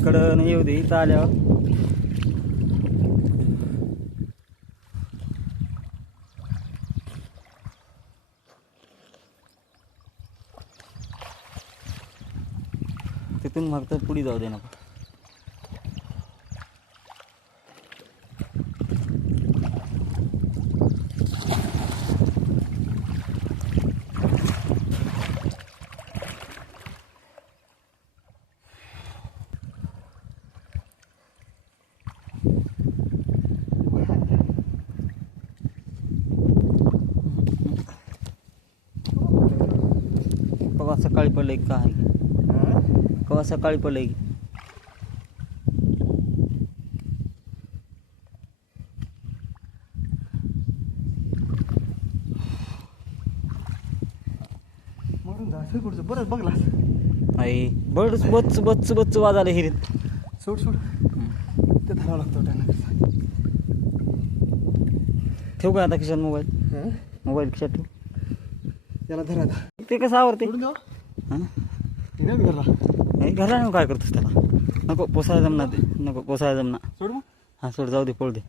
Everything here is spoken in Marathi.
इकडं नाही येऊ दे, इथं आल्यावर तिथून फक्त पुढे जाऊ दे नको. कवा सकाळी पडले का आहे की कवा सकाळी पडले की म्हणून जा पुढचं परत बघला आई बरच बच्च बच्च बच्च वाजाले हिरीत. सोड सोड ते धरावं लागतं त्यांना. ठेवू का आता खिशात मोबाईल? मोबाईल खिशात ठेवू. त्याला धरा ते कसं आवडते? सोडून द्या हां घरला. नाही घरला नेऊन काय करतोस त्याला? नको पोसायला जमना ते, नको पोसायला जमना. सोड मग. हां सोड, जाऊ दे, पळू दे.